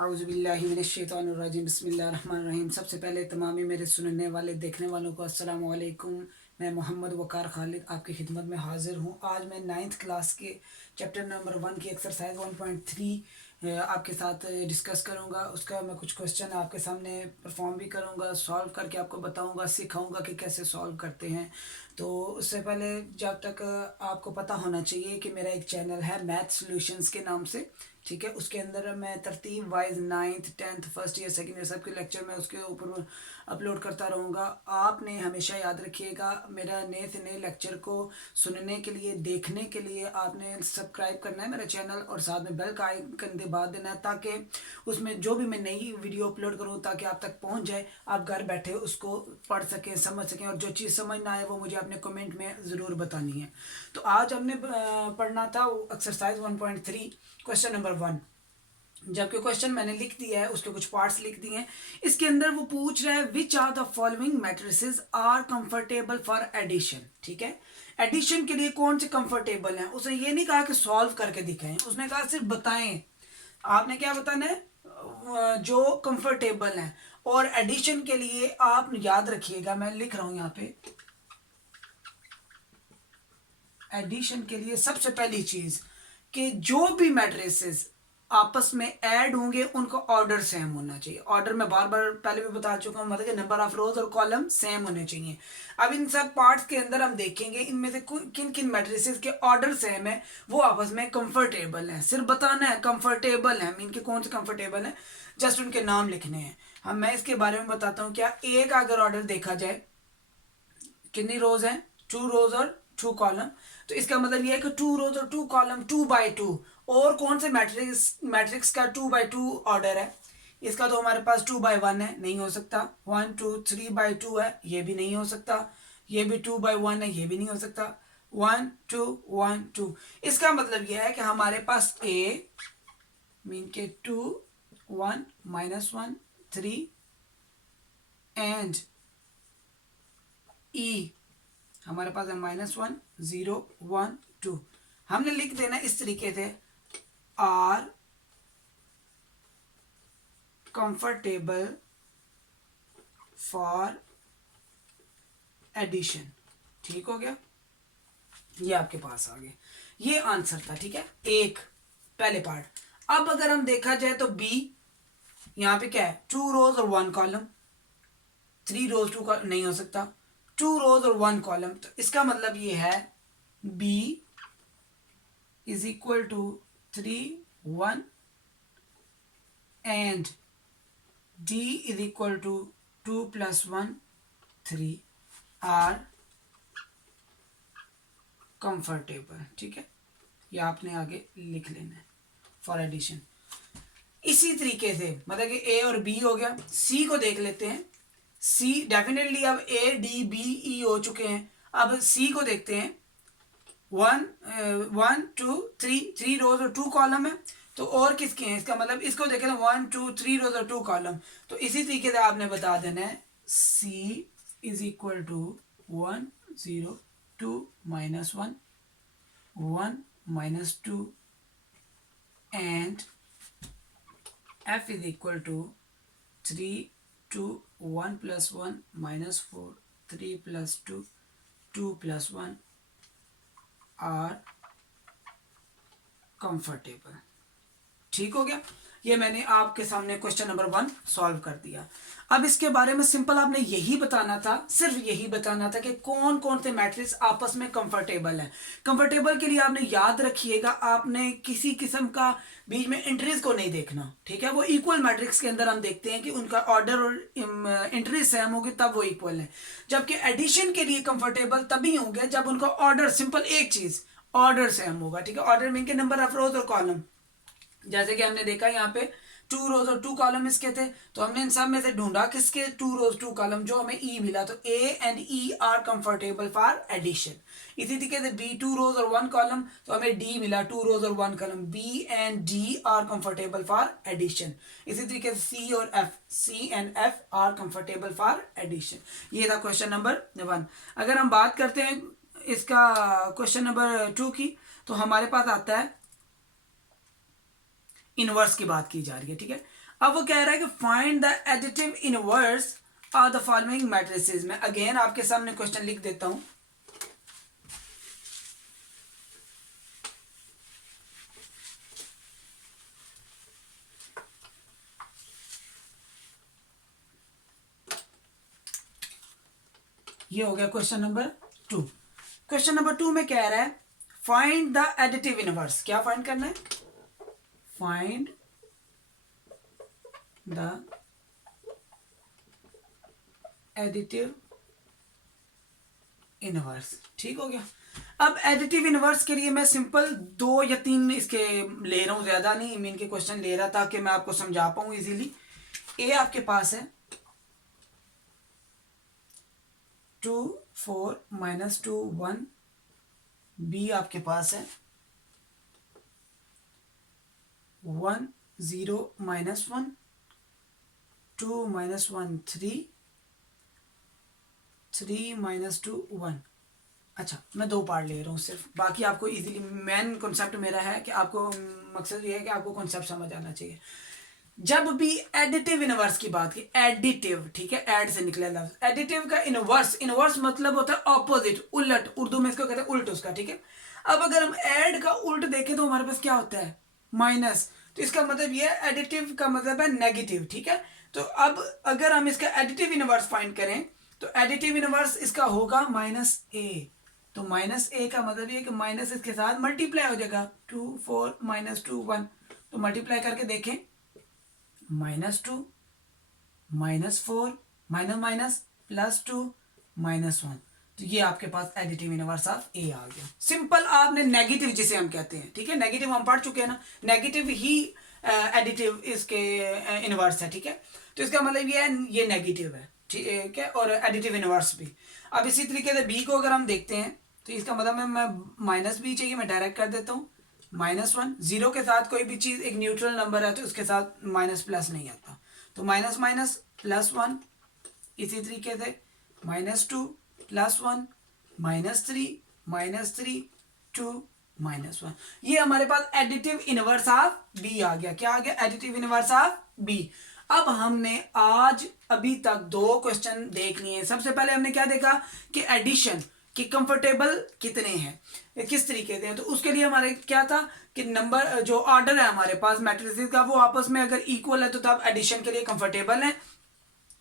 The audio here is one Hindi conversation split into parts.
आउज़ुबिल्लाहिमिनश्शैतानिर्रजीम बिस्मिल्लाहिर्रहमानिर्रहीम। सबसे पहले तमाम मेरे सुनने वाले देखने वालों को अस्सलाम वालेकुम। मैं मोहम्मद वकार खालिद आपकी खिदमत में हाज़िर हूँ। आज मैं 9th क्लास के चैप्टर नंबर 1 की एक्सरसाइज 1.3 आपके साथ डिस्कस करूँगा। उसका मैं कुछ क्वेश्चन आपके सामने परफॉर्म भी करूँगा, सॉल्व करके आपको बताऊँगा, सिखाऊँगा कि कैसे सॉल्व करते हैं। तो उससे पहले जब तक आपको पता होना चाहिए कि मेरा एक चैनल है मैथ सॉल्यूशंस के नाम से, ठीक है। उसके अंदर मैं तरतीब wise 9th 10th first year second year सब के लेक्चर मैं उसके ऊपर अपलोड करता रहूँगा। आपने हमेशा याद रखिएगा, मेरा नए से नए लेक्चर को सुनने के लिए, देखने के लिए आपने सब्सक्राइब करना है मेरा चैनल और साथ में बेल का आइकन दबा देना है, ताकि उसमें जो भी मैं नई वीडियो अपलोड करूँ ताकि आप तक पहुँच जाए, आप घर बैठे उसको पढ़ सकें, समझ सकें, और जो चीज़ समझ ना आए वो मुझे अपने कमेंट में ज़रूर बतानी है। तो आज हमने पढ़ना था एक्सरसाइज 1.3 क्वेश्चन नंबर 1। जबकि क्वेश्चन मैंने लिख दिया है, उसके कुछ पार्ट्स लिख दिए हैं। इसके अंदर वो पूछ रहा है which are the following matrices are comfortable for addition. ठीक है, एडिशन के लिए कौन से कंफर्टेबल हैं। उसने ये नहीं कहा कि सॉल्व करके दिखाएं, उसने कहा सिर्फ बताएं। आपने क्या बताना है, जो कंफर्टेबल हैं। और एडिशन के लिए आप याद रखिएगा, मैं लिख रहा हूं यहाँ पे, एडिशन के लिए सबसे पहली चीज कि जो भी मैट्रिसेस आपस में ऐड होंगे उनका ऑर्डर सेम होना चाहिए। ऑर्डर मैं बार बार पहले भी बता चुका हूं, मतलब कि नंबर ऑफ रोज और कॉलम सेम होने चाहिए। अब इन सब पार्ट्स के अंदर हम देखेंगे इनमें से किन किन मैट्रिसेस के ऑर्डर सेम है, वो आपस में कंफर्टेबल है। सिर्फ बताना है कंफर्टेबल है, मीन के कौन से कंफर्टेबल है, जस्ट उनके नाम लिखने हैं। हम मैं इसके बारे में बताता हूँ। क्या एक अगर ऑर्डर देखा जाए, कितनी रोज हैं, 2 रोज और 2 कॉलम, तो इसका मतलब ये है कि 2 रोज और 2 कॉलम 2 by 2। और कौन से मैट्रिक्स मैट्रिक्स का 2 by 2 ऑर्डर है, इसका तो हमारे पास 2 by 1 है, नहीं हो सकता। 1 2 3 by 2 है, ये भी नहीं हो सकता। ये भी 2 by 1 है, ये भी नहीं हो सकता। 1 2 1 2, इसका मतलब यह है कि हमारे पास ए मीन के 2 1 -1 3 एंड ई हमारे पास है -1 0 1 2। हमने लिख देना इस तरीके से, आर कंफर्टेबल फॉर एडिशन। ठीक हो गया, ये आपके पास आ गए, ये आंसर था। ठीक है, एक पहले पार्ट। अब अगर हम देखा जाए तो बी, यहां पे क्या है, 2 रोज और 1 कॉलम, 3 रोज 2 कॉलम नहीं हो सकता। 2 रोज और 1 कॉलम, तो इसका मतलब ये है B is equal to 3 1 and D is equal to 2 plus 1 3 are comfortable। ठीक है, ये आपने आगे लिख लेना है फॉर एडिशन। इसी तरीके से मतलब कि ए और बी हो गया। सी को देख लेते हैं। सी डेफिनेटली अब ए डी बी ई हो चुके हैं, अब सी को देखते हैं। 1 2 3 रोज और 2 कॉलम है, तो और किसके हैं, इसका मतलब इसको देखें 1 2 3 रोज और 2 कॉलम। तो इसी तरीके से आपने बता देना है C is equal to 1 0 2 -1 1 -2 and F is equal to 3 2 1 + 1 -4 3 + 2 2 + 1 are comfortable. ठीक हो गया, ये मैंने आपके सामने क्वेश्चन नंबर 1 सॉल्व कर दिया। अब इसके बारे में सिंपल आपने यही बताना था, सिर्फ यही बताना था कि कौन कौन से मैट्रिक्स आपस में कंफर्टेबल हैं। कंफर्टेबल के लिए आपने याद रखिएगा, आपने किसी किस्म का बीच में इंटरेस्ट को नहीं देखना। ठीक है, वो इक्वल मैट्रिक्स के अंदर हम देखते हैं कि उनका ऑर्डर और इंटरेस्ट सेम होगी तब वो इक्वल है। जबकि एडिशन के लिए कंफर्टेबल तभी होंगे जब उनका ऑर्डर, सिंपल एक चीज, ऑर्डर सेम होगा। ठीक है, ऑर्डर मीन के नंबर ऑफ रोज और कॉलम। जैसे कि हमने देखा यहाँ पे 2 रोज और 2 कॉलम इसके थे, तो हमने इन सब में से ढूंढा किसके 2 रोज 2 कॉलम, जो हमें ई मिला, तो A and E are comfortable for addition. इसी तरीके से बी 2 रोज और 1 कॉलम, तो हमें डी मिला 2 रोज और 1 column, B and D are comfortable for addition. इसी तरीके से सी और F, C and F are comfortable for addition. ये था क्वेश्चन नंबर 1। अगर हम बात करते हैं इसका क्वेश्चन नंबर 2 की, तो हमारे पास आता है इनवर्स की बात की जा रही है। ठीक है, अब वो कह रहा है कि find the additive inverse of the following matrices. मैं अगेन आपके सामने क्वेश्चन लिख देता हूं। ये हो गया क्वेश्चन नंबर 2। क्वेश्चन नंबर 2 में कह रहा है फाइंड द एडिटिव इनवर्स। क्या फाइंड करना है? Find the additive inverse. ठीक हो गया। अब एडिटिव इनवर्स के लिए मैं सिंपल 2 या 3 इसके ले रहा हूं, ज्यादा नहीं मीन के क्वेश्चन ले रहा ताकि मैं आपको समझा पाऊं इजीली। ए आपके पास है 2 4 -2 1। बी आपके पास है 1 0 -1 2 -1 3 3 -2 1। अच्छा, मैं 2 पार्ट ले रहा हूँ सिर्फ, बाकी आपको इजीली। मेन कॉन्सेप्ट मेरा है कि आपको, मकसद ये है कि आपको कॉन्सेप्ट समझ आना चाहिए। जब भी एडिटिव इनवर्स की बात की, एडिटिव, ठीक है, एड से निकला लफ्ज। एडिटिव का इनवर्स, इनवर्स मतलब होता है ऑपोजिट, उलट। उर्दू में इसको कहते हैं उल्ट उसका, ठीक है। अब अगर हम ऐड का उल्ट देखें तो हमारे पास क्या होता है? माइनस। तो इसका मतलब ये एडिटिव का मतलब है नेगेटिव, ठीक है। तो अब अगर हम इसका एडिटिव इनवर्स फाइंड करें तो एडिटिव इनवर्स इसका होगा -a। तो -a का मतलब ये कि माइनस इसके साथ मल्टीप्लाई हो जाएगा, 2 4 -2 1। तो मल्टीप्लाई करके देखें, -2 -4 माइनस माइनस +2 -1। तो ये आपके पास एडिटिव इनवर्स ऑफ ए आ गया। सिंपल। आपने नेगेटिव जिसे हम कहते हैं, ठीक है, नेगेटिव हम पढ़ चुके हैं ना, नेगेटिव ही एडिटिव इसके इनवर्स है, ठीक है। तो इसका मतलब ये है, ये नेगेटिव है, ठीक है, और एडिटिव इनवर्स भी। अब इसी तरीके से बी को अगर हम देखते हैं तो इसका मतलब मैं माइनस बी चाहिए, मैं डायरेक्ट कर देता हूँ -1। जीरो के साथ कोई भी चीज एक न्यूट्रल नंबर है तो उसके साथ माइनस प्लस नहीं आता, तो माइनस माइनस +1। इसी तरीके से -2 +1 -3 -2 -1। ये हमारे पास एडिटिव इनवर्स ऑफ बी आ गया। क्या आ गया? Additive inverse of B. अब हमने आज अभी तक 2 क्वेश्चन देख लिए। सबसे पहले हमने क्या देखा कि एडिशन कि कंफर्टेबल कितने हैं, किस तरीके से हैं। तो उसके लिए हमारे क्या था कि नंबर जो ऑर्डर है हमारे पास मैट्रिसेस का, वो आपस में अगर इक्वल है तो तब एडिशन के लिए कंफर्टेबल है।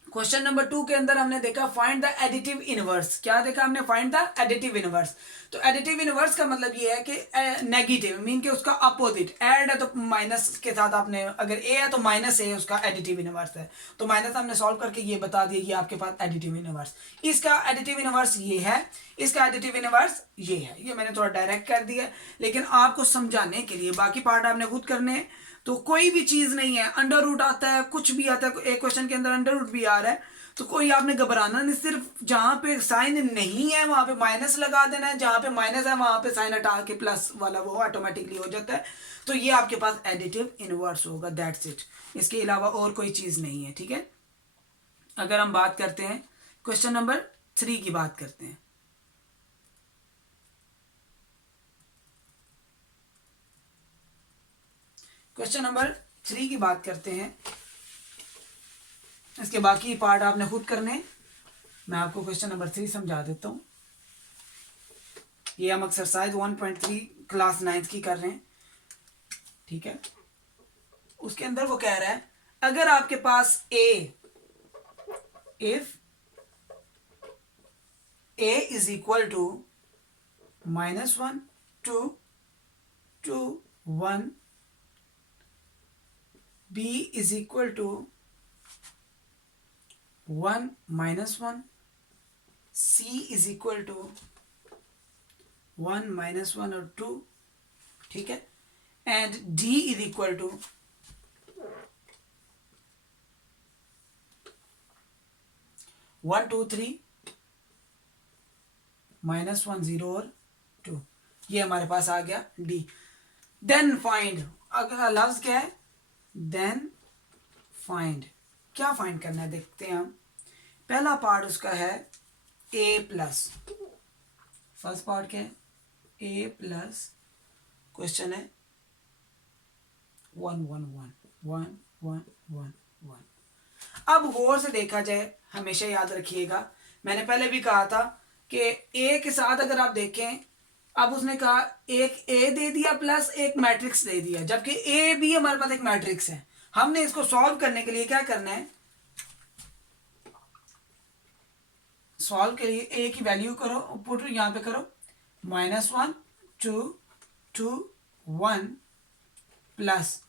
क्वेश्चन नंबर 2 के अंदर हमने देखा फाइंड द एडिटिव इनवर्स। क्या देखा हमने? Find the additive inverse. तो एडिटिव इनवर्स का मतलब ये है कि नेगेटिव मीन के उसका अपोजिट। ऐड है तो माइनस के साथ आपने, अगर ए है तो माइनस ए उसका एडिटिव इनवर्स है। तो माइनस हमने सॉल्व करके ये बता दिया ये आपके पास एडिटिव इनवर्स। इसका एडिटिव इनवर्स ये है, इसका एडिटिव इनवर्स ये है। ये मैंने थोड़ा डायरेक्ट कर दिया, लेकिन आपको समझाने के लिए बाकी पार्ट आपने खुद करने हैं। तो कोई भी चीज नहीं है, अंडर रूट आता है, कुछ भी आता है, एक क्वेश्चन के अंदर अंडर रूट भी आ रहा है, तो कोई आपने घबराना नहीं। सिर्फ जहां पे साइन नहीं है वहां पे माइनस लगा देना है, जहां पे माइनस है वहां पे साइन हटा के प्लस वाला वो ऑटोमेटिकली हो जाता है। तो ये आपके पास एडिटिव इनवर्स होगा, दैट्स इट। इसके अलावा और कोई चीज नहीं है, ठीक है। अगर हम बात करते हैं क्वेश्चन नंबर 3 की बात करते हैं। क्वेश्चन नंबर 3 की बात करते हैं। इसके बाकी पार्ट आपने खुद करने। मैं आपको क्वेश्चन नंबर 3 समझा देता हूं। ये हम एक्सरसाइज 1.3 क्लास 9th की कर रहे हैं, ठीक है। उसके अंदर वो कह रहा है अगर आपके पास if a is equal to -1 2 2 1, b is equal to 1 -1, c is equal to 1 -1 और 2, ठीक है, and d is equal to 1 2 3 -1 0 और 2। ये हमारे पास आ गया d। देन फाइंड, अगला लफ्ज क्या है? Then find. क्या फाइंड करना है देखते हैं हम। पहला पार्ट उसका है a+। फर्स्ट पार्ट क्या है? a+। क्वेश्चन है 1 1 1 1 1 1 1। अब गौर से देखा जाए, हमेशा याद रखिएगा, मैंने पहले भी कहा था कि ए के साथ अगर आप देखें, अब उसने कहा एक ए दे दिया प्लस एक मैट्रिक्स दे दिया, जबकि ए भी हमारे पास एक मैट्रिक्स है। हमने इसको सॉल्व करने के लिए क्या करना है, सॉल्व के लिए ए की वैल्यू करो, पुट यहां पे करो, -1 2 2 1 प्लस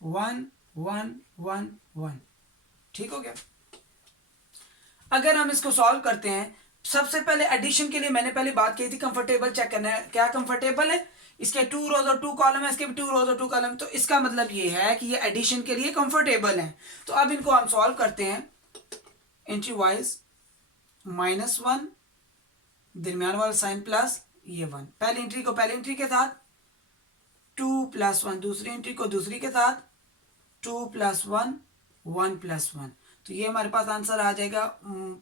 1 1 1 1। ठीक हो गया। अगर हम इसको सॉल्व करते हैं, सबसे पहले एडिशन के लिए मैंने पहले बात की थी कंफर्टेबल चेक करना है, क्या कंफर्टेबल है, इसके 2 रोज और 2 कॉलम है, इसके भी 2 रोज और 2 कॉलम, तो इसका मतलब ये है कि ये एडिशन के लिए कंफर्टेबल है। तो अब इनको हम सॉल्व करते हैं एंट्री वाइज, -1 दरमियान वाला साइन प्लस ये 1, पहली एंट्री को पहली एंट्री के साथ, 2 + 1 दूसरी एंट्री को दूसरी के साथ, 2 + 1 1 + 1। तो ये हमारे पास आंसर आ जाएगा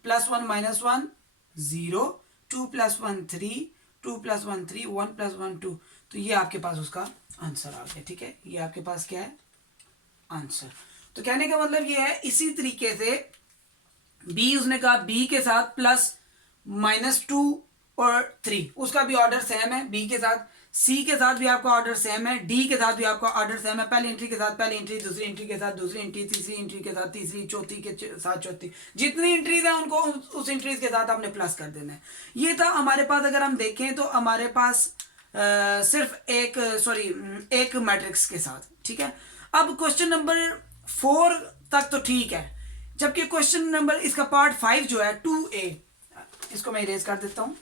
+1 - 1 0, 2 + 1 3, 2 + 1 3, 1 + 1 2। तो ये आपके पास उसका आंसर आ गया। ठीक है, ये आपके पास क्या है, आंसर। तो कहने का मतलब ये है, इसी तरीके से बी उसने कहा बी के साथ +-2 और 3, उसका भी ऑर्डर सेम है बी के साथ। सी के साथ भी आपका ऑर्डर सेम है, डी के साथ भी आपका ऑर्डर सेम है, पहली एंट्री के साथ पहली एंट्री, दूसरी एंट्री के साथ दूसरी एंट्री, तीसरी एंट्री के साथ तीसरी, चौथी के साथ चौथी, जितनी एंट्रीज है उनको उस एंट्रीज के साथ आपने प्लस कर देना है। ये था हमारे पास। अगर हम देखें तो हमारे पास सिर्फ एक मैट्रिक्स के साथ। ठीक है, अब क्वेश्चन नंबर 4 तक तो ठीक है, जबकि क्वेश्चन नंबर इसका पार्ट 5 जो है 2A, इसको मैं इरेज कर देता हूं।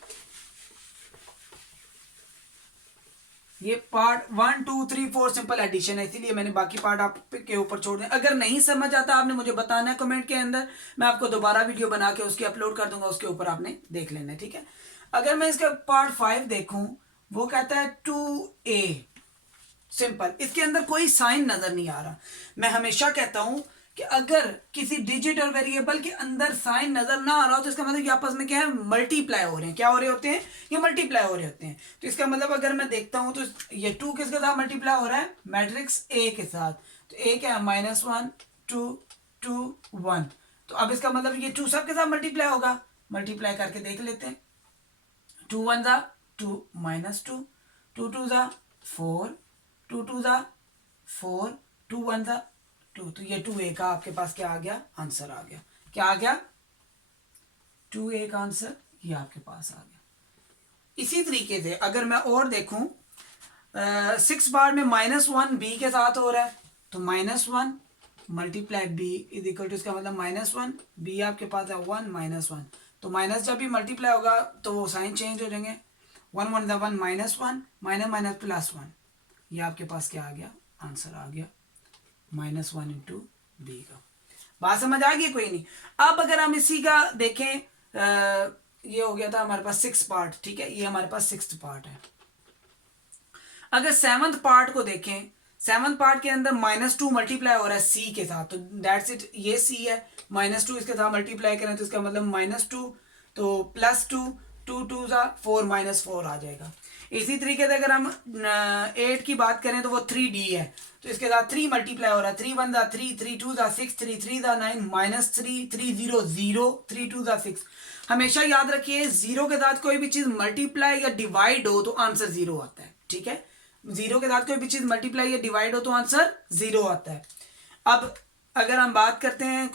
ये पार्ट 1 2 3 4 सिंपल एडिशन है, इसीलिए मैंने बाकी पार्ट आपके ऊपर छोड़ दिया। अगर नहीं समझ आता आपने मुझे बताना है कमेंट के अंदर, मैं आपको दोबारा वीडियो बना के उसकी अपलोड कर दूंगा, उसके ऊपर आपने देख लेना है। ठीक है, अगर मैं इसका पार्ट 5 देखूं, वो कहता है 2A सिंपल, इसके अंदर कोई साइन नजर नहीं आ रहा। मैं हमेशा कहता हूं कि अगर किसी डिजिट और वेरिएबल के अंदर साइन नजर ना आ रहा हो तो इसका मतलब ये आपस में क्या है, मल्टीप्लाई हो रहे हैं। क्या हो रहे होते हैं, ये मल्टीप्लाई हो रहे होते हैं। तो इसका मतलब अगर मैं देखता हूं तो ये 2 किसके साथ मल्टीप्लाई हो रहा है, मैट्रिक्स ए के साथ। तो ए क्या है, -1 2 2 1। तो अब इसका मतलब ये 2 सबके साथ मल्टीप्लाई होगा, मल्टीप्लाई करके देख लेते हैं। 2 1 ज़ा 2 -2, 2 2 ज़ा 4, 2 2 ज़ा 4, 2 1 ज़ा 2। तो ये 2A का आपके पास क्या आ गया, आंसर आ गया। क्या आ गया, 2A का आंसर ये आपके पास आ गया। इसी तरीके से अगर मैं और देखूं, 6 बार में -1 B के साथ हो रहा है, तो -1 × B = इसका मतलब -1, B आपके पास है 1 -1। तो माइनस जब भी मल्टीप्लाई होगा तो वो साइन चेंज हो जाएंगे, 1 1 = 1 -1 माइनस +1। ये आपके पास क्या आ गया, आंसर आ गया -1 × B का। बात समझ आ गई, कोई नहीं। अब अगर हम इसी का देखें, ये हो गया था हमारे पास 6 पार्ट। ठीक है, ये हमारे पास 6th पार्ट है। अगर 7th पार्ट को देखें, 7th पार्ट के अंदर -2 मल्टीप्लाई हो रहा है C के साथ, तो दैट्स इट, ये C है। -2 इसके साथ मल्टीप्लाई करें तो इसका मतलब -2, तो +2, 2 2 ज़ा 4 -4 आ जाएगा। इसी तरीके से अगर हम 8 की बात करें तो वो 3D है, तो इसके साथ 3 मल्टीप्लाई हो रहा है, 3 1 ज़ा 3, 3 2 ज़ा 6, 3 3 ज़ा 9, -3 3 0 0, 3 2 ज़ा 6। हमेशा याद रखिए, 0 के साथ कोई भी चीज मल्टीप्लाई या डिवाइड हो तो आंसर 0 आता है। ठीक है, 0 के साथ कोई भी चीज मल्टीप्लाई या डिवाइड हो तो आंसर 0 आता है। अब अगर हम बात करते हैं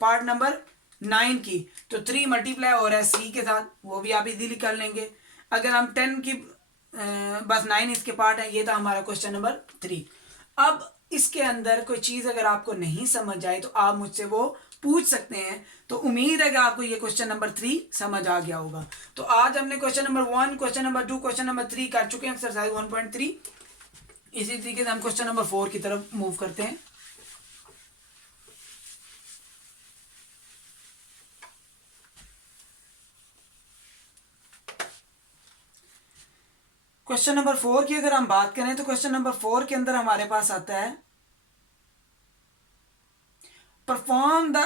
पार्ट नंबर 9 की, तो 3 मल्टीप्लाई हो रहा है C के साथ, वो भी आप इजीली कर लेंगे। अगर हम 10 की बस 9 इसके पार्ट है। ये था हमारा क्वेश्चन नंबर 3। अब इसके अंदर कोई चीज अगर आपको नहीं समझ आए तो आप मुझसे वो पूछ सकते हैं। तो उम्मीद है कि आपको ये क्वेश्चन नंबर 3 समझ आ गया होगा। तो आज हमने question number 1, question number 2, question number 3 कर चुके हैं, एक्सरसाइज 1.3। इसी तरीके से हम क्वेश्चन नंबर 4 की तरफ मूव करते हैं। क्वेश्चन नंबर 4 की अगर हम बात करें तो क्वेश्चन नंबर 4 के अंदर हमारे पास आता है, perform the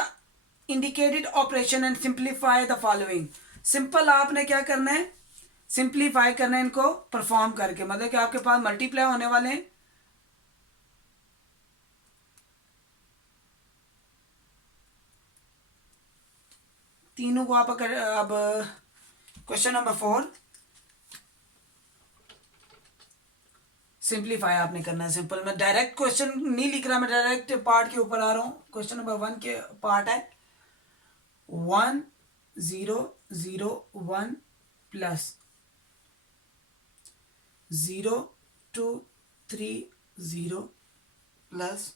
indicated operation and simplify the following. Simple आपने क्या करना है, सिंप्लीफाई करना है इनको परफॉर्म करके। मतलब कि आपके पास मल्टीप्लाई होने वाले हैं तीनों को आप अगर अब क्वेश्चन नंबर 4 सिंप्लीफाई आपने करना है। सिंपल, मैं डायरेक्ट क्वेश्चन नहीं लिख रहा, मैं डायरेक्ट पार्ट के ऊपर आ रहा हूँ। क्वेश्चन नंबर 1 के पार्ट है 1 0 0 1 प्लस 0 2 3 0 प्लस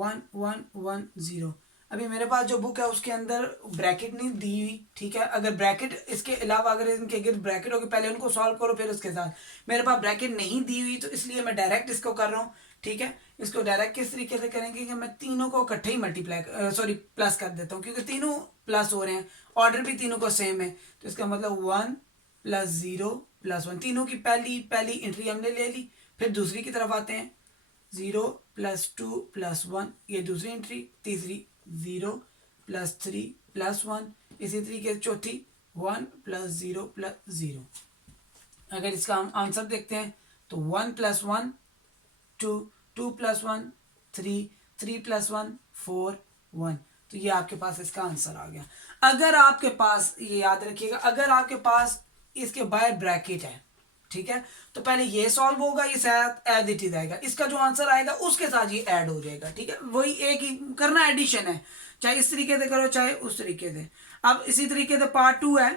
1 1 1 0। अभी मेरे पास जो बुक है उसके अंदर ब्रैकेट नहीं दी हुई, ठीक है। अगर ब्रैकेट इसके अलावा अगर इनके गिर ब्रैकेट होगी, पहले उनको सॉल्व करो फिर उसके साथ। मेरे पास ब्रैकेट नहीं दी हुई तो इसलिए मैं डायरेक्ट इसको कर रहा हूँ, ठीक है। इसको डायरेक्ट किस तरीके से करेंगे कि मैं तीनों को इकट्ठे ही मल्टीप्लाई सॉरी प्लस कर देता हूँ, क्योंकि तीनों प्लस हो रहे हैं, ऑर्डर भी तीनों को सेम है। तो इसका मतलब 1 प्लस 0 प्लस 1, तीनों की पहली पहली एंट्री हमने ले ली। फिर दूसरी की तरफ आते हैं, 0 प्लस 2 प्लस 1, ये दूसरी एंट्री। तीसरी 0 प्लस 3 प्लस 1, इसी तरीके से चौथी 1 प्लस 0 प्लस 0। अगर इसका हम आंसर देखते हैं तो 1 प्लस 1 2, 2 प्लस 1 3, 3 प्लस 1 4 1। तो ये आपके पास इसका आंसर आ गया। अगर आपके पास, ये याद रखिएगा, अगर आपके पास इसके बाहर ब्रैकेट है, ठीक है, तो पहले ये सॉल्व होगा, ये साथ एज इट इज आएगा, इसका जो आंसर आएगा उसके साथ ये ऐड हो जाएगा, ठीक है। वही एक ही करना, एडिशन है, चाहे इस तरीके से करो चाहे उस तरीके से। अब इसी तरीके से पार्ट 2 है,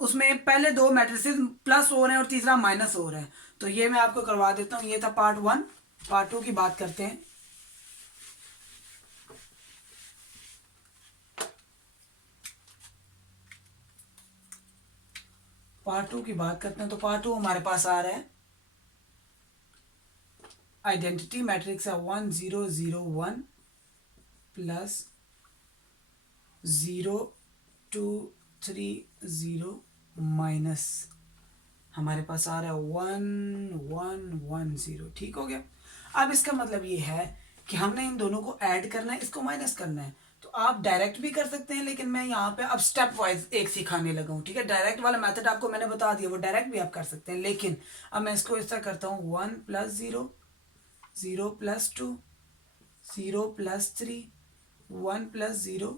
उसमें पहले दो मैट्रिसेस प्लस हो रहे हैं और तीसरा माइनस हो रहा है। तो ये मैं आपको करवा देता हूँ। ये था पार्ट 1। पार्ट 2 की बात करते हैं। पार्ट 2 की बात करते हैं तो पार्ट 2 हमारे पास आ रहा है, आइडेंटिटी मैट्रिक्स है 1 0 0 1 प्लस 0 2 3 0 माइनस हमारे पास आ रहा है 1 1 1 0। ठीक हो गया। अब इसका मतलब ये है कि हमने इन दोनों को ऐड करना है, इसको माइनस करना है। तो आप डायरेक्ट भी कर सकते हैं, लेकिन मैं यहाँ पे अब स्टेप वाइज एक सिखाने लगा हूँ, ठीक है। डायरेक्ट वाला मेथड आपको मैंने बता दिया, वो डायरेक्ट भी आप कर सकते हैं, लेकिन अब मैं इसको इस तरह करता हूँ 1 प्लस 0 0 प्लस 2 0 प्लस 3 1 प्लस 0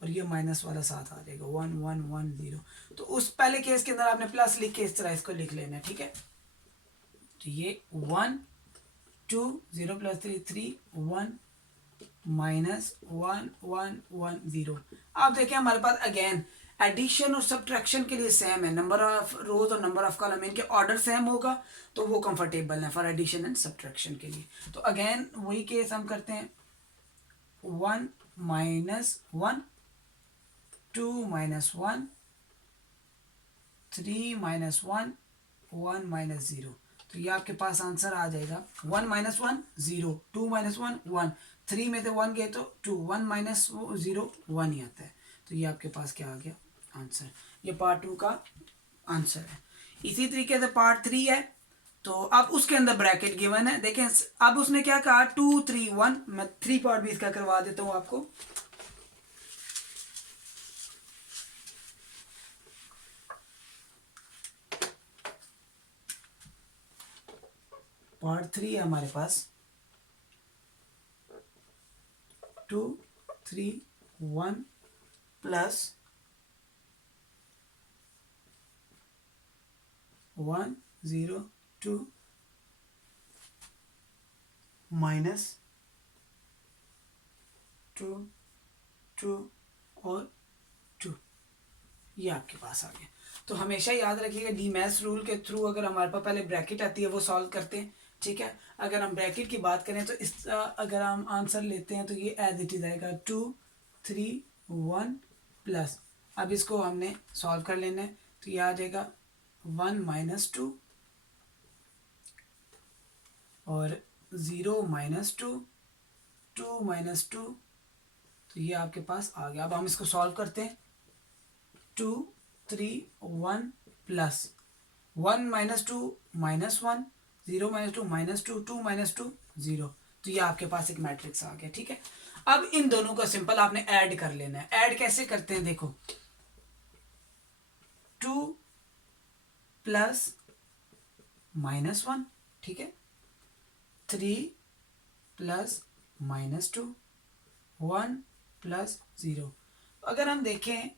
और ये माइनस वाला साथ आ जाएगा 1 1 1 0। तो उस पहले केस के अंदर आपने प्लस लिख के इस तरह इसको लिख लेना है, ठीक है। तो ये 1 2 0 प्लस 3 3 1 माइनस 1 1 1 0। आप देखें हमारे पास अगेन एडिशन और सब्ट्रैक्शन के लिए सेम है, नंबर ऑफ रोज और नंबर ऑफ कॉलम, इनके ऑर्डर सेम होगा तो वो कंफर्टेबल है फॉर एडिशन एंड सब्ट्रैक्शन के लिए। तो अगेन वही केस हम करते हैं, 1 माइनस 1 2 माइनस 1 3 माइनस 1 1 माइनस 0। तो ये आपके पास आंसर आ जाएगा 1 माइनस 1 0 2 माइनस 1 1 3 में से 1 गए तो 2 1 माइनस 0 1 ही आता है। तो ये आपके पास क्या आ गया आंसर। ये पार्ट 2 का आंसर है। इसी तरीके से पार्ट 3 है, तो अब उसके अंदर ब्रैकेट गिवन है। देखें अब उसने क्या कहा 2 3 1। मैं 3 पार्ट भी इसका करवा देता हूँ आपको। पार्ट 3 है हमारे पास 2 3 1 प्लस 1 0 2 माइनस 2 2 और 2। ये आपके पास आ गया। तो हमेशा याद रखिएगा डीमैथ्स रूल के थ्रू अगर हमारे पास पहले ब्रैकेट आती है वो सॉल्व करते हैं, ठीक है। अगर हम ब्रैकेट की बात करें तो इस अगर हम आंसर लेते हैं तो ये एज इट इज आएगा 2 3 1 प्लस। अब इसको हमने सॉल्व कर लेना है, तो ये आ जाएगा 1 माइनस 2 और 0 माइनस 2 2 माइनस 2। तो ये आपके पास आ गया। अब हम इसको सॉल्व करते हैं, 2 3 1 plus 1 minus 2 minus 1 0 minus 2 minus 2 2 minus 2 0। तो ये आपके पास एक मैट्रिक्स आ गया, ठीक है। अब इन दोनों का सिंपल आपने ऐड कर लेना है। ऐड कैसे करते हैं देखो, 2 प्लस माइनस 1, ठीक है, 3 प्लस माइनस 2 1 प्लस 0। अगर हम देखें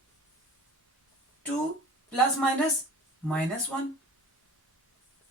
2 plus minus -1,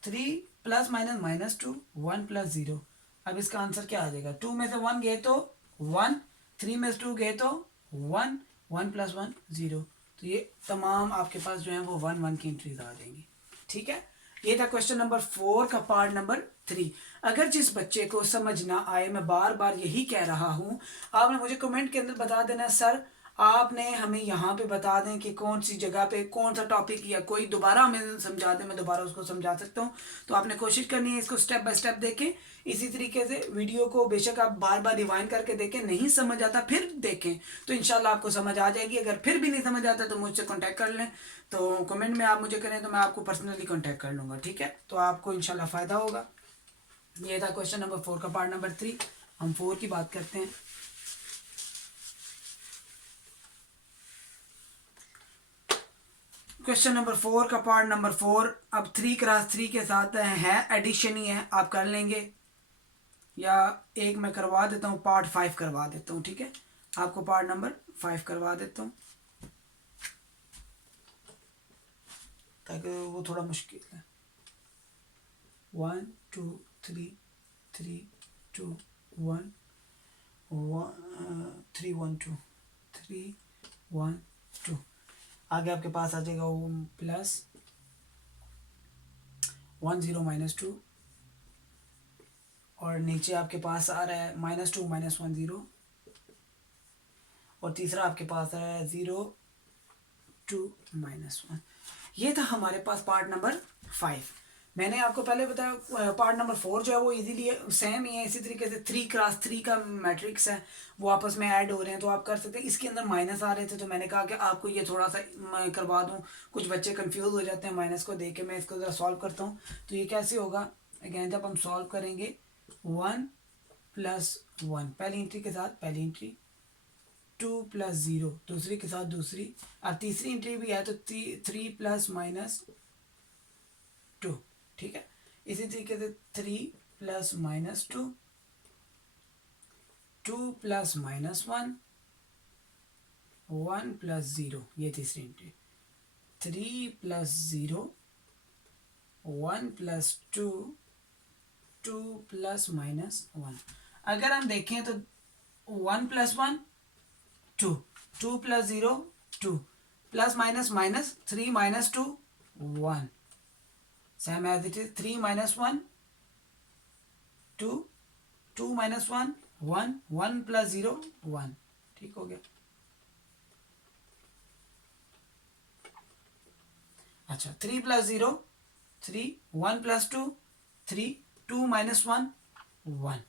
3 plus minus -2, 1 plus 0। अब इसका आंसर क्या आ जाएगा? 2 में से 1 गए तो 1, 3 में से 2 गए तो 1, 1 प्लस 1 0। तो ये तमाम आपके पास जो है वो 1 1 की एंट्रीज आ जाएंगी। ठीक है, ये था क्वेश्चन नंबर 4 का पार्ट नंबर 3। अगर जिस बच्चे को समझ ना आए, मैं बार बार यही कह रहा हूँ, आपने मुझे कमेंट के अंदर बता देना सर आपने हमें यहाँ पे बता दें कि कौन सी जगह पे कौन सा टॉपिक, या कोई दोबारा हमें समझा दें, मैं दोबारा उसको समझा सकता हूँ। तो आपने कोशिश करनी है इसको स्टेप बाय स्टेप देखें। इसी तरीके से वीडियो को बेशक आप बार बार रिवाइंड करके देखें, नहीं समझ आता फिर देखें तो इंशाल्लाह आपको समझ आ जाएगी। अगर फिर भी नहीं समझ आता तो मुझसे कॉन्टैक्ट कर लें, तो कमेंट में आप मुझे करें तो मैं आपको पर्सनली कॉन्टैक्ट कर लूँगा। ठीक है, तो आपको इंशाल्लाह फ़ायदा होगा। ये था क्वेश्चन नंबर 4 का पार्ट नंबर 3। हम 4 की बात करते हैं। क्वेश्चन नंबर 4 का पार्ट नंबर 4। अब 3 क्रॉस 3 के साथ है, एडिशन ही है, आप कर लेंगे, या एक मैं करवा देता हूँ, पार्ट 5 करवा देता हूँ। ठीक है, आपको पार्ट नंबर 5 करवा देता हूँ ताकि वो थोड़ा मुश्किल है। 1 2 3 3 2 1 3 1 2 3 1 2। आगे आपके पास आ जाएगा वो प्लस 1 0 -2, और नीचे आपके पास आ रहा है -2 -1 0, और तीसरा आपके पास आ रहा है 0 2 -1। ये था हमारे पास पार्ट नंबर 5। मैंने आपको पहले बताया पार्ट नंबर 4 जो है वो इजीली सेम ही है। इसी तरीके से 3 क्रॉस 3 का मैट्रिक्स है, वो आपस में ऐड हो रहे हैं तो आप कर सकते हैं। इसके अंदर माइनस आ रहे थे तो मैंने कहा कि आपको ये थोड़ा सा मैं करवा दूं, कुछ बच्चे कंफ्यूज हो जाते हैं माइनस को देख के। मैं इसको ज़रा सॉल्व करता हूँ। तो ये कैसे होगा, अगेन जब हम सॉल्व करेंगे 1 प्लस 1 पहली एंट्री के साथ पहली एंट्री, 2 प्लस 0 दूसरी के साथ दूसरी, और तीसरी एंट्री भी है तो 3 प्लस -2। ठीक है, इसी तरीके से 3 प्लस -2, 2 प्लस -1, 1 प्लस 0, ये तीसरी एंट्री, 3 प्लस 0, 1 प्लस 2, 2 प्लस -1। अगर हम देखें तो 1 plus 1 2, 2 plus 0 2, plus minus minus 3 -2 1, same as it is 3 -1 2, 2 -1 1, 1 plus 0 1। ठीक हो गया। अच्छा, 3 प्लस 0 3, 1 प्लस 2 3, 2 -1 1।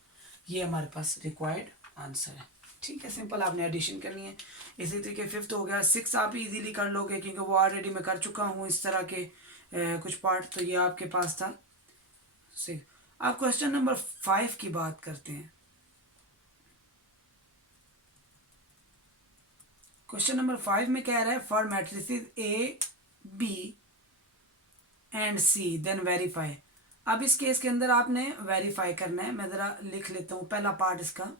ये हमारे पास रिक्वायर्ड आंसर है। ठीक है, सिंपल आपने एडिशन करनी है। इसी तरीके 5th हो गया। 6 आप इजीली कर लोगे क्योंकि वो ऑलरेडी मैं कर चुका हूँ इस तरह के कुछ पार्ट, तो ये आपके पास था 6। अब क्वेश्चन नंबर 5 की बात करते हैं। क्वेश्चन नंबर 5 में कह रहा है for matrices A B and C then verify. अब इस केस के अंदर आपने वेरीफाई करना है। मैं ज़रा लिख लेता हूँ पहला पार्ट इसका।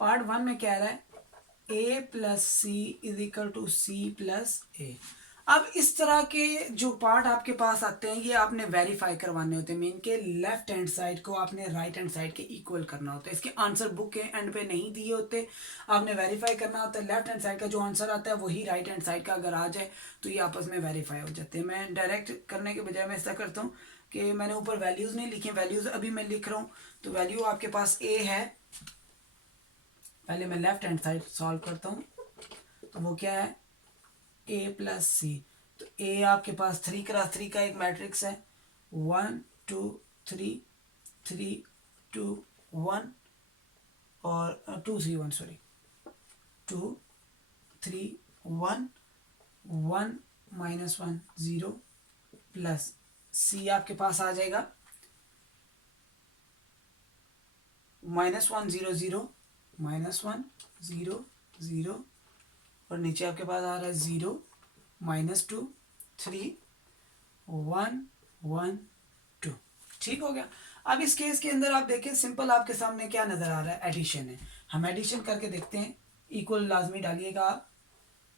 पार्ट 1 में कह रहा है A plus C is equal to C plus A. अब इस तरह के जो पार्ट आपके पास आते हैं ये आपने वेरीफाई करवाने होते हैं। मीन के लेफ्ट हैंड साइड को आपने राइट हैंड साइड के इक्वल करना होता है। इसके आंसर बुक के एंड पे नहीं दिए होते, आपने वेरीफाई करना होता है। लेफ्ट हैंड साइड का जो आंसर आता है वही राइट हैंड साइड का अगर आ जाए तो ये आपस में वेरीफाई हो जाते हैं। मैं डायरेक्ट करने के बजाय मैं ऐसा करता हूँ कि मैंने ऊपर वैल्यूज़ नहीं लिखी, वैल्यूज़ अभी मैं लिख रहा हूँ। तो वैल्यू आपके पास ए है, पहले मैं लेफ्ट हैंड साइड सॉल्व करता हूँ। तो वो क्या है, ए प्लस सी। तो ए आपके पास 3 क्रॉस 3 का एक मैट्रिक्स है, 1 2 3 3 2 1 और 2 3 1 सॉरी 2 3 1 1 -1 0 प्लस सी आपके पास आ जाएगा -1 0 0 -1 0 0 और नीचे आपके पास आ रहा है 0 -2 3 1 1 2। ठीक हो गया। अब इस केस के अंदर आप देखें, सिंपल आपके सामने क्या नज़र आ रहा है, एडिशन है। हम एडिशन करके देखते हैं। इक्वल लाजमी डालिएगा आप।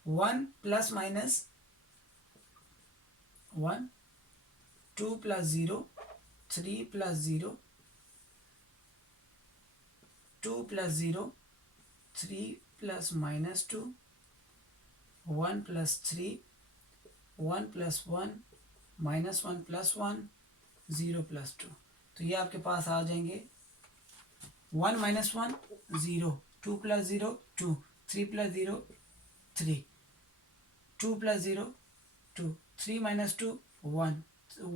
1 plus minus 1 2 plus 0 3 plus 0 2 plus 0 3 plus -2 1 plus 3 1 plus 1 -1 plus 1 0 plus 2। तो ये आपके पास आ जाएंगे 1 -1 0 2 plus 0 2 3 plus 0 3 2 plus 0 2 3 -2 1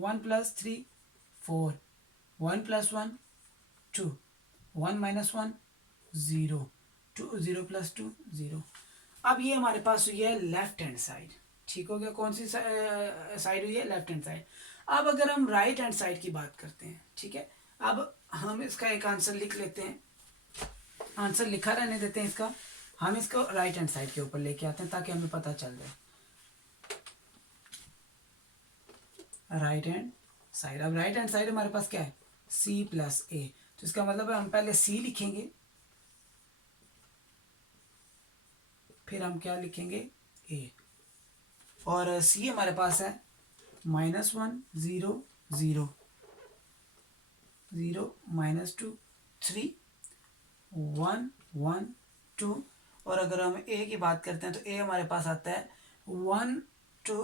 1 plus 3 4 1 plus 1 2 1 -1 0 2 0 plus 2 0। अब ये हमारे पास हुई है लेफ्ट हैंड साइड। ठीक हो गया। कौन सी साइड हुई है, लेफ्ट हैंड साइड। अब अगर हम राइट हैंड साइड की बात करते हैं, ठीक है, अब हम इसका एक आंसर लिख लेते हैं। आंसर लिखा रहने देते हैं इसका, हम इसको राइट हैंड साइड के ऊपर लेके आते हैं ताकि हमें पता चल जाए। राइट हैंड साइड, अब राइट हैंड साइड हमारे पास क्या है, c प्लस ए। तो इसका मतलब है हम पहले c लिखेंगे, फिर हम क्या लिखेंगे, a। और c हमारे पास है -1 0 0 0 -2 3 1 1 2। और अगर हम a की बात करते हैं तो a हमारे पास आता है 1 2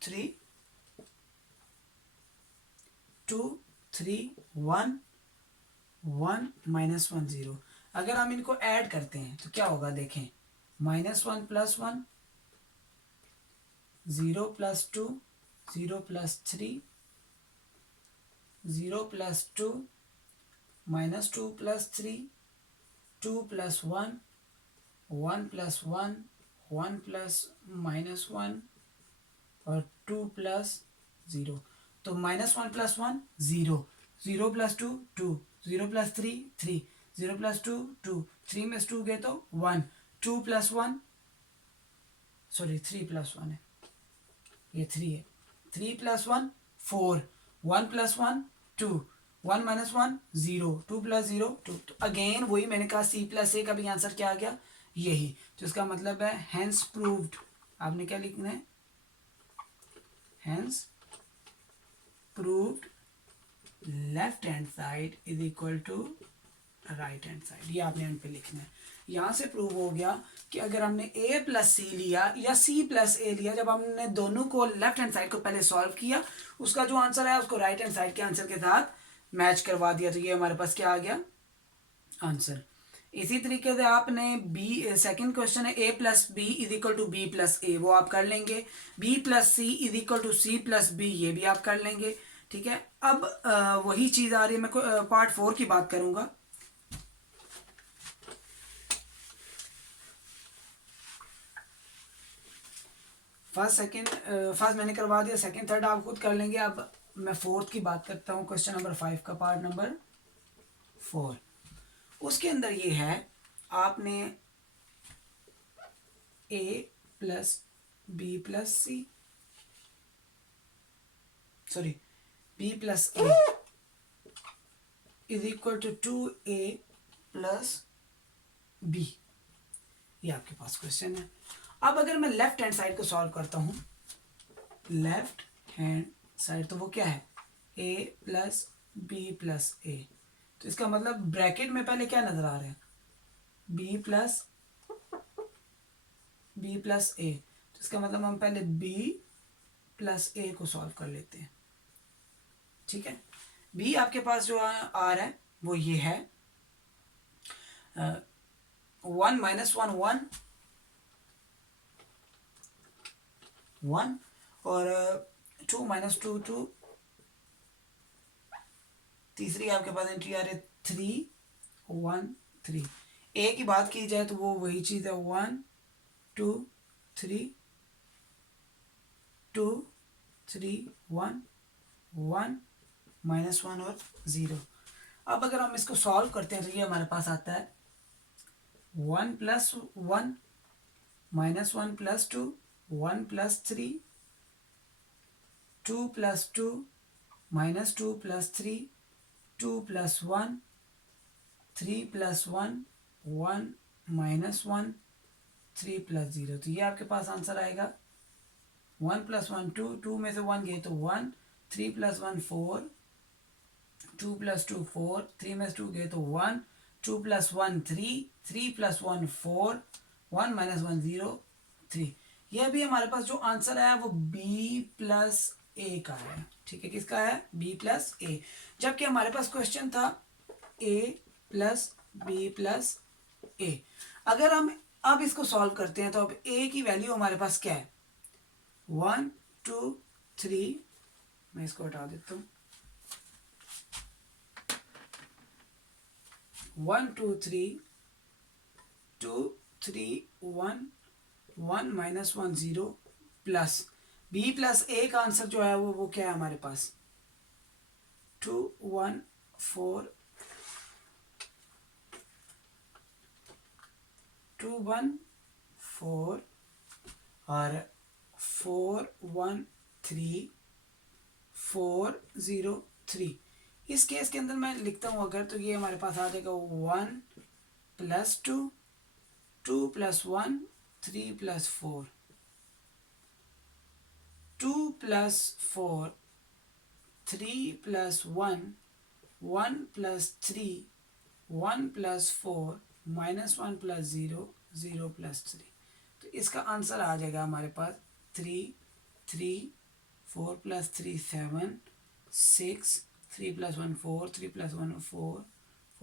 3 2 3 1 1 -1 0। अगर हम इनको ऐड करते हैं तो क्या होगा, देखें, -1 plus 1 0 plus 2 0 plus 3 0 plus 2 -2 plus 3 2 plus 1 1 plus 1 1 plus -1 और 2 प्लस 0। तो -1 प्लस 1 0 0 प्लस 2 2 0 प्लस 3 3 0 प्लस 2 2 3 में 2 गए तो 1 2 प्लस 1 सॉरी 3 प्लस 1 है, ये 3 है। 3 प्लस 1 4 1 प्लस 1 2 1 माइनस 1 0 2 प्लस 0 2। तो अगेन वही मैंने कहा c प्लस ए का भी आंसर क्या आ गया, यही। तो इसका मतलब है हैंस प्रूव्ड। आपने क्या लिखना है, hence proved left hand side is equal to right hand side. ये आपने एंड पे लिखना है। यहाँ से प्रूव हो गया कि अगर हमने a प्लस सी लिया या c प्लस ए लिया, जब हमने दोनों को लेफ्ट हैंड साइड को पहले सॉल्व किया, उसका जो आंसर है उसको राइट हैंड साइड के आंसर के साथ मैच करवा दिया, तो ये हमारे पास क्या आ गया, आंसर। इसी तरीके से आपने बी, सेकंड क्वेश्चन है a plus B is equal to B plus A, वो आप कर लेंगे। b plus C is equal to C plus B, ये भी आप कर लेंगे। ठीक है। अब वही चीज़ आ रही है, मैं पार्ट 4 की बात करूंगा। फर्स्ट मैंने करवा दिया, सेकंड थर्ड आप खुद कर लेंगे। अब मैं फोर्थ की बात करता हूँ, क्वेश्चन नंबर 5 का पार्ट नंबर 4। उसके अंदर ये है, आपने a plus B plus C sorry b plus A is equal to 2a plus B, ये आपके पास क्वेश्चन है। अब अगर मैं लेफ्ट हैंड साइड को सॉल्व करता हूं, लेफ्ट हैंड साइड, तो वो क्या है, a प्लस बी प्लस ए। तो इसका मतलब ब्रैकेट में पहले क्या नजर आ रहा है, b प्लस ए। तो इसका मतलब हम पहले b प्लस ए को सॉल्व कर लेते हैं। ठीक है। b आपके पास जो आ रहा है वो ये है 1 माइनस 1 1 1 और 2 माइनस 2 2। तीसरी आपके पास एंट्री आ रही है 3 1 3। ए की बात की जाए तो वो वही चीज़ है 1 2 3 2 3 1 1 माइनस 1 और 0। अब अगर हम इसको सॉल्व करते हैं तो ये हमारे पास आता है 1 plus 1 minus 1 plus 2 1 plus 3 2 plus 2 minus 2 plus 3 2 plus 1 3 plus 1 1 minus 1 3 plus 0। तो ये आपके पास आंसर आएगा 1 प्लस 1 2, 2 में से 1 गए तो 1, 3 प्लस 1 4, 2 प्लस 2 4, 3 में से 2 गए तो 1, 2 प्लस 1 3, 3 प्लस 1 4, 1 माइनस 1 0 3। यह भी हमारे पास जो आंसर आया वो बी प्लस ए का है। ठीक है, किसका है? बी प्लस ए। जबकि हमारे पास क्वेश्चन था ए प्लस बी प्लस ए। अगर हम अब इसको सॉल्व करते हैं तो अब ए की वैल्यू हमारे पास क्या है? 1 2 3। मैं इसको हटा देता हूँ। 1 2 3 2 3 1 1 माइनस 1 0 प्लस बी प्लस ए का आंसर जो है वो क्या है हमारे पास? 2 1 4 2 1 4 और 4 1 3 4 0 3। इस केस के अंदर मैं लिखता हूँ अगर, तो ये हमारे पास आ जाएगा 1 plus 2 2 plus 1 3 plus 4 2 plus 4 3 plus 1 1 plus 3 1 plus 4 minus 1 plus 0 0 plus 3। तो इसका आंसर आ जाएगा हमारे पास 3 3 4 प्लस 3 7 6 3 प्लस 1 4 3 प्लस 1 4